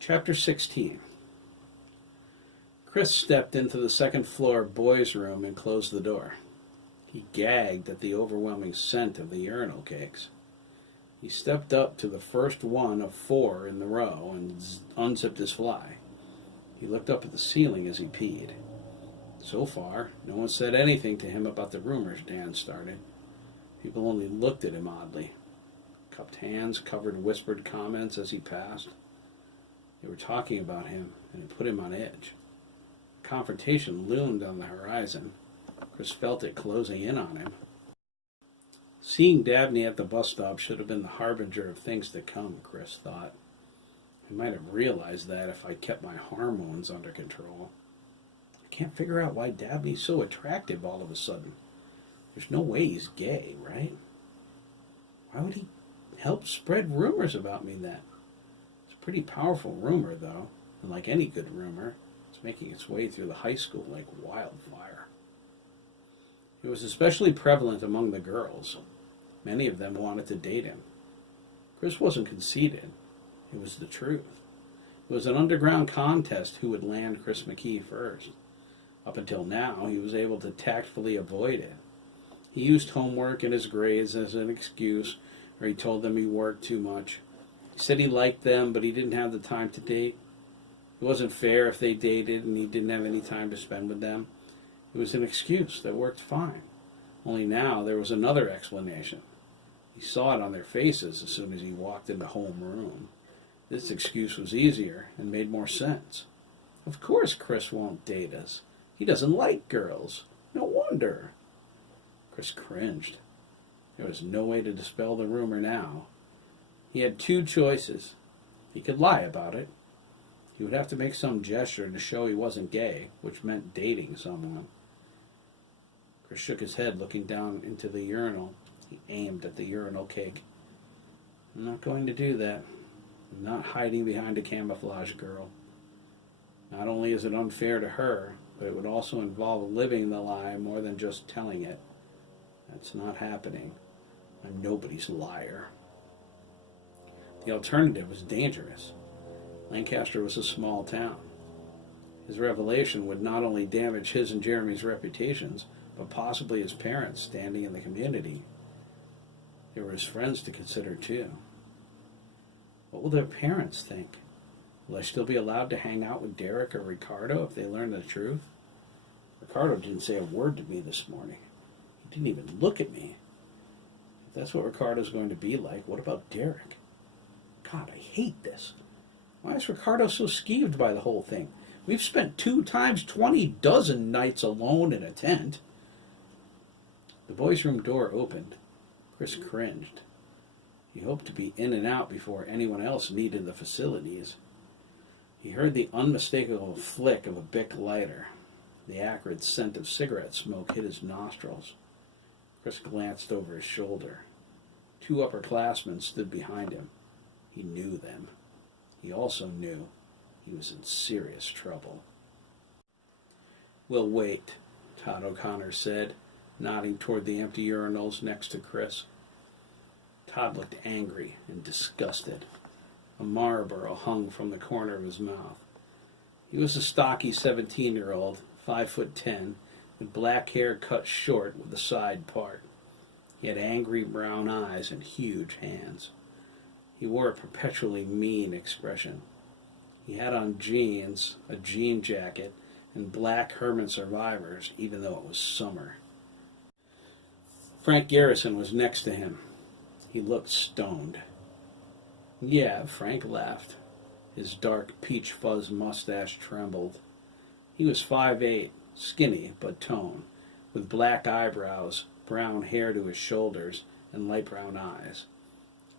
Chapter 16. Chris stepped into the second floor boys' room and closed the door. He gagged at the overwhelming scent of the urinal cakes. He stepped up to the first one of 4 in the row and unzipped his fly. He looked up at the ceiling as he peed. So far, no one said anything to him about the rumors Dan started. People only looked at him oddly. Cupped hands covered whispered comments as he passed. They were talking about him, and it put him on edge. A confrontation loomed on the horizon. Chris felt it closing in on him. Seeing Dabney at the bus stop should have been the harbinger of things to come, Chris thought. I might have realized that if I'd kept my hormones under control. I can't figure out why Dabney's so attractive all of a sudden. There's no way he's gay, right? Why would he help spread rumors about me then? It's a pretty powerful rumor, though, and like any good rumor, it's making its way through the high school like wildfire. It was especially prevalent among the girls. Many of them wanted to date him. Chris wasn't conceited. It was the truth. It was an underground contest who would land Chris McKee first. Up until now, he was able to tactfully avoid it. He used homework and his grades as an excuse, or he told them he worked too much. He said he liked them, but he didn't have the time to date. It wasn't fair if they dated and he didn't have any time to spend with them. It was an excuse that worked fine. Only now there was another explanation. He saw it on their faces as soon as he walked into homeroom. This excuse was easier and made more sense. Of course Chris won't date us. He doesn't like girls. No wonder. Chris cringed. There was no way to dispel the rumor now. He had 2 choices. He could lie about it. He would have to make some gesture to show he wasn't gay, which meant dating someone. Chris shook his head, looking down into the urinal. He aimed at the urinal cake. I'm not going to do that. I'm not hiding behind a camouflage girl. Not only is it unfair to her, but it would also involve living the lie more than just telling it. That's not happening. I'm nobody's liar. The alternative was dangerous. Lancaster was a small town. His revelation would not only damage his and Jeremy's reputations, but possibly his parents' standing in the community. There were his friends to consider, too. What will their parents think? Will I still be allowed to hang out with Derek or Ricardo if they learn the truth? Ricardo didn't say a word to me this morning. He didn't even look at me. If that's what Ricardo's going to be like, what about Derek? God, I hate this. Why is Ricardo so skeeved by the whole thing? We've spent 2 times 20 dozen nights alone in a tent. The boys' room door opened. Chris cringed. He hoped to be in and out before anyone else needed the facilities. He heard the unmistakable flick of a Bic lighter. The acrid scent of cigarette smoke hit his nostrils. Chris glanced over his shoulder. 2 upperclassmen stood behind him. He knew them. He also knew he was in serious trouble. We'll wait, Todd O'Connor said, nodding toward the empty urinals next to Chris. Todd looked angry and disgusted. A Marlboro hung from the corner of his mouth. He was a stocky 17-year-old, 5'10", with black hair cut short with a side part. He had angry brown eyes and huge hands. He wore a perpetually mean expression. He had on jeans, a jean jacket, and black Herman Survivors, even though it was summer. Frank Garrison was next to him. He looked stoned. Yeah, Frank laughed. His dark peach fuzz mustache trembled. He was 5'8", skinny but toned, with black eyebrows, brown hair to his shoulders, and light brown eyes.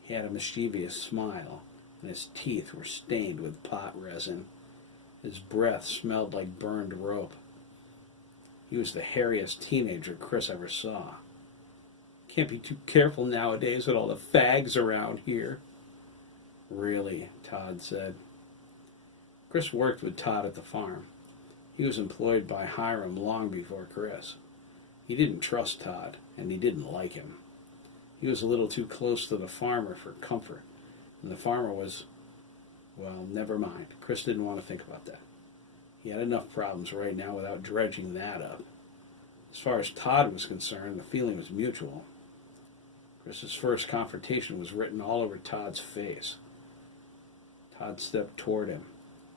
He had a mischievous smile, and his teeth were stained with pot resin. His breath smelled like burned rope. He was the hairiest teenager Chris ever saw. Can't be too careful nowadays with all the fags around here. Really, Todd said. Chris worked with Todd at the farm. He was employed by Hiram long before Chris. He didn't trust Todd, and he didn't like him. He was a little too close to the farmer for comfort, and the farmer was Well, never mind. Chris didn't want to think about that. He had enough problems right now without dredging that up. As far as Todd was concerned, the feeling was mutual. Chris's first confrontation was written all over Todd's face. Todd stepped toward him.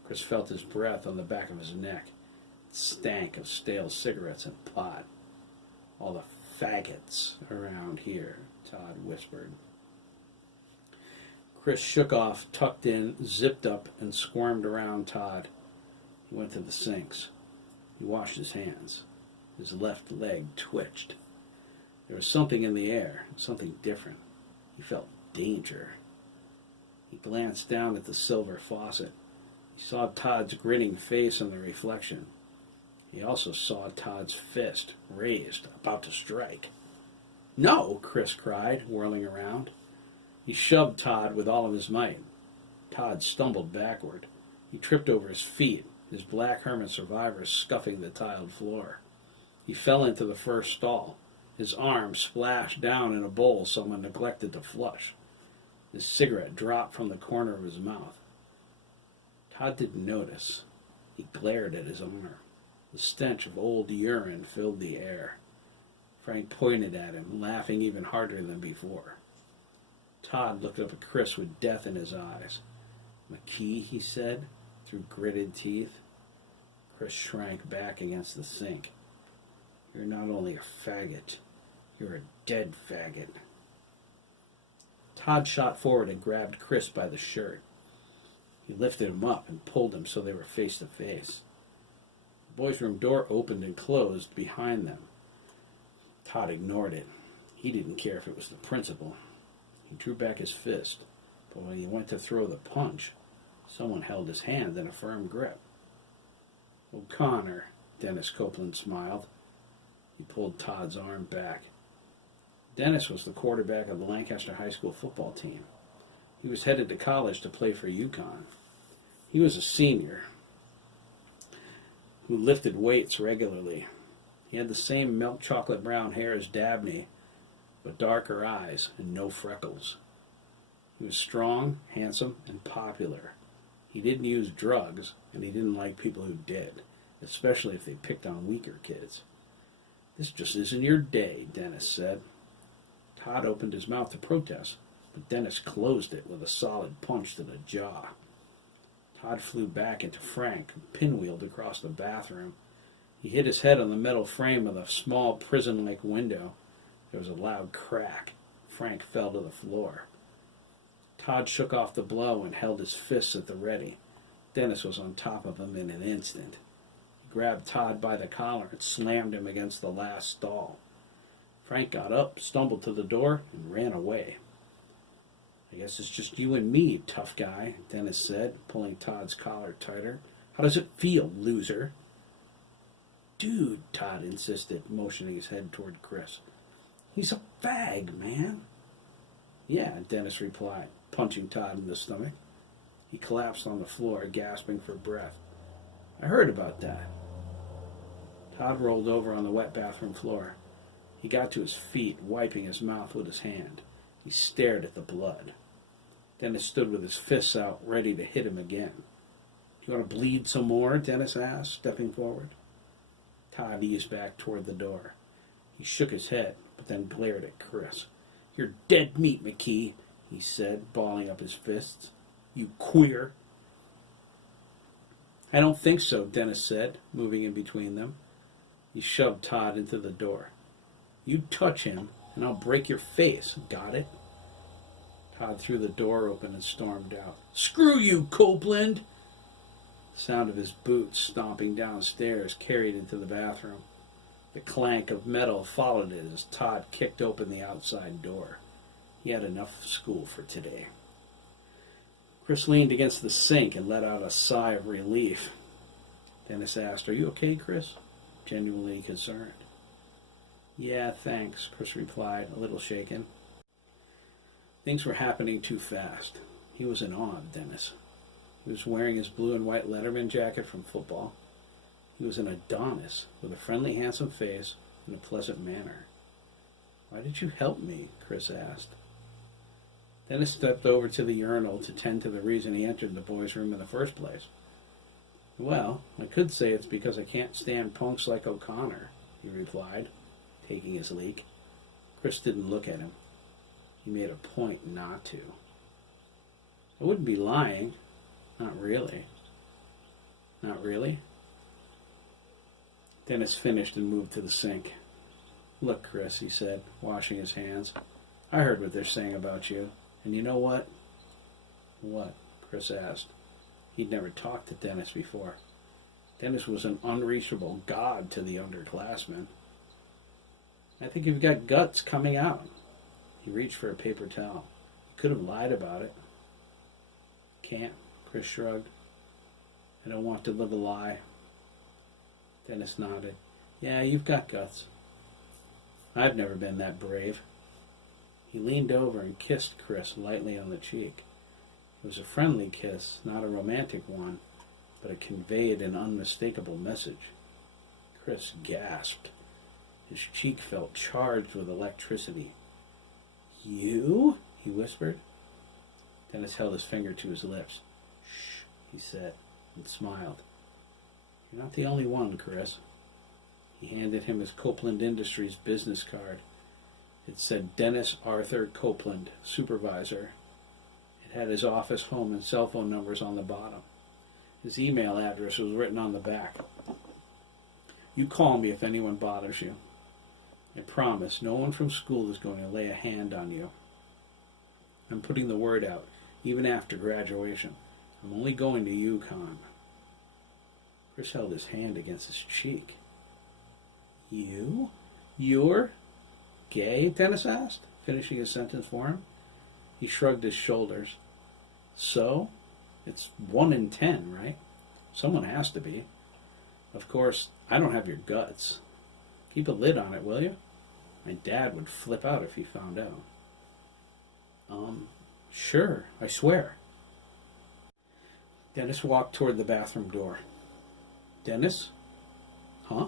Chris felt his breath on the back of his neck. It stank of stale cigarettes and pot. All the faggots around here, Todd whispered. Chris shook off, tucked in, zipped up, and squirmed around Todd. He went to the sinks. He washed his hands. His left leg twitched. There was something in the air, something different. He felt danger. He glanced down at the silver faucet. He saw Todd's grinning face in the reflection. He also saw Todd's fist raised, about to strike. "No!" Chris cried, whirling around. He shoved Todd with all of his might. Todd stumbled backward. He tripped over his feet, his black hermit survivor scuffing the tiled floor. He fell into the first stall. His arm splashed down in a bowl someone neglected to flush. His cigarette dropped from the corner of his mouth. Todd didn't notice. He glared at his arm. The stench of old urine filled the air. Frank pointed at him, laughing even harder than before. Todd looked up at Chris with death in his eyes. "McKee," he said, through gritted teeth. Chris shrank back against the sink. "You're not only a faggot, you're a dead faggot." Todd shot forward and grabbed Chris by the shirt. He lifted him up and pulled him so they were face to face. The boys' room door opened and closed behind them. Todd ignored it. He didn't care if it was the principal. He drew back his fist, but when he went to throw the punch, someone held his hand in a firm grip. "O'Connor," Dennis Copeland smiled. He pulled Todd's arm back. Dennis was the quarterback of the Lancaster High School football team. He was headed to college to play for UConn. He was a senior who lifted weights regularly. He had the same milk chocolate brown hair as Dabney, but darker eyes and no freckles. He was strong, handsome, and popular. He didn't use drugs, and he didn't like people who did, especially if they picked on weaker kids. "This just isn't your day," Dennis said. Todd opened his mouth to protest, but Dennis closed it with a solid punch to the jaw. Todd flew back into Frank and pinwheeled across the bathroom. He hit his head on the metal frame of the small prison-like window. There was a loud crack. Frank fell to the floor. Todd shook off the blow and held his fists at the ready. Dennis was on top of him in an instant. He grabbed Todd by the collar and slammed him against the last stall. Frank got up, stumbled to the door, and ran away. "I guess it's just you and me, tough guy," Dennis said, pulling Todd's collar tighter. "How does it feel, loser?" "Dude," Todd insisted, motioning his head toward Chris. "He's a fag, man." "Yeah," Dennis replied, punching Todd in the stomach. He collapsed on the floor, gasping for breath. "I heard about that." Todd rolled over on the wet bathroom floor. He got to his feet, wiping his mouth with his hand. He stared at the blood. Dennis stood with his fists out, ready to hit him again. "Do you want to bleed some more?" Dennis asked, stepping forward. Todd eased back toward the door. He shook his head, but then glared at Chris. "You're dead meat, McKee," he said, balling up his fists. "You queer." "I don't think so," Dennis said, moving in between them. He shoved Todd into the door. "You touch him, and I'll break your face. Got it?" Todd threw the door open and stormed out. "Screw you, Copeland!" The sound of his boots stomping downstairs carried into the bathroom. The clank of metal followed it as Todd kicked open the outside door. He had enough of school for today. Chris leaned against the sink and let out a sigh of relief. Dennis asked, "Are you okay, Chris?" Genuinely concerned. "Yeah, thanks," Chris replied, a little shaken. Things were happening too fast. He was in awe of Dennis. He was wearing his blue and white Letterman jacket from football. He was an Adonis with a friendly, handsome face and a pleasant manner. "Why did you help me?" Chris asked. Dennis stepped over to the urinal to tend to the reason he entered the boys' room in the first place. Well, I could say it's because I can't stand punks like O'Connor, he replied, taking his leak. Chris didn't look at him. He made a point not to. I wouldn't be lying. Not really. Not really? Dennis finished and moved to the sink. Look, Chris, he said, washing his hands. I heard what they're saying about you. And you know what? What? Chris asked. He'd never talked to Dennis before. Dennis was an unreachable god to the underclassmen. I think you've got guts coming out. He reached for a paper towel. He could have lied about it. Can't, Chris shrugged. I don't want to live a lie. Dennis nodded. Yeah, you've got guts. I've never been that brave. He leaned over and kissed Chris lightly on the cheek. It was a friendly kiss, not a romantic one, but it conveyed an unmistakable message. Chris gasped. His cheek felt charged with electricity. You? He whispered. Dennis held his finger to his lips. Shh, he said, and smiled. You're not the only one, Chris. He handed him his Copeland Industries business card. It said Dennis Arthur Copeland, supervisor. It had his office, home, and cell phone numbers on the bottom. His email address was written on the back. You call me if anyone bothers you. I promise no one from school is going to lay a hand on you. I'm putting the word out, even after graduation. I'm only going to UConn. Chris held his hand against his cheek. You? You're gay? Dennis asked, finishing his sentence for him. He shrugged his shoulders. So? It's 1 in 10, right? Someone has to be. Of course, I don't have your guts. Keep a lid on it, will you? My dad would flip out if he found out. Sure, I swear. Dennis walked toward the bathroom door. Dennis? Huh?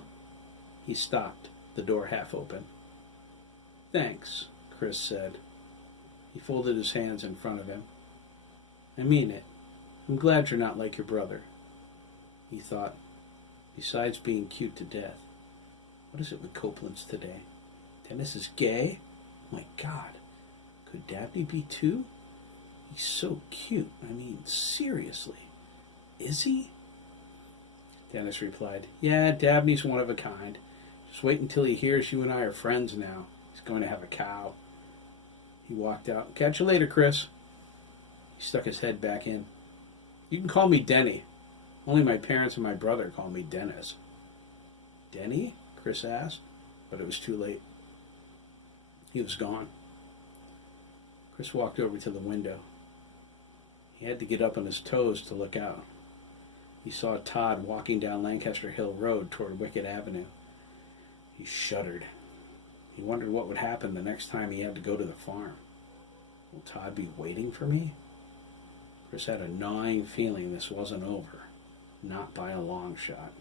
He stopped, the door half open. Thanks, Chris said. He folded his hands in front of him. I mean it. I'm glad you're not like your brother. He thought, besides being cute to death, what is it with Copelands today? Dennis is gay? My God. Could Dabney be too? He's so cute. I mean, seriously. Is he? Dennis replied, Yeah, Dabney's one of a kind. Just wait until he hears you and I are friends now. He's going to have a cow. He walked out. Catch you later, Chris. He stuck his head back in. You can call me Denny. Only my parents and my brother call me Dennis. Denny? Chris asked, but it was too late. He was gone. Chris walked over to the window. He had to get up on his toes to look out. He saw Todd walking down Lancaster Hill Road toward Wicked Avenue. He shuddered. He wondered what would happen the next time he had to go to the farm. Will Todd be waiting for me? Chris had a gnawing feeling this wasn't over. Not by a long shot.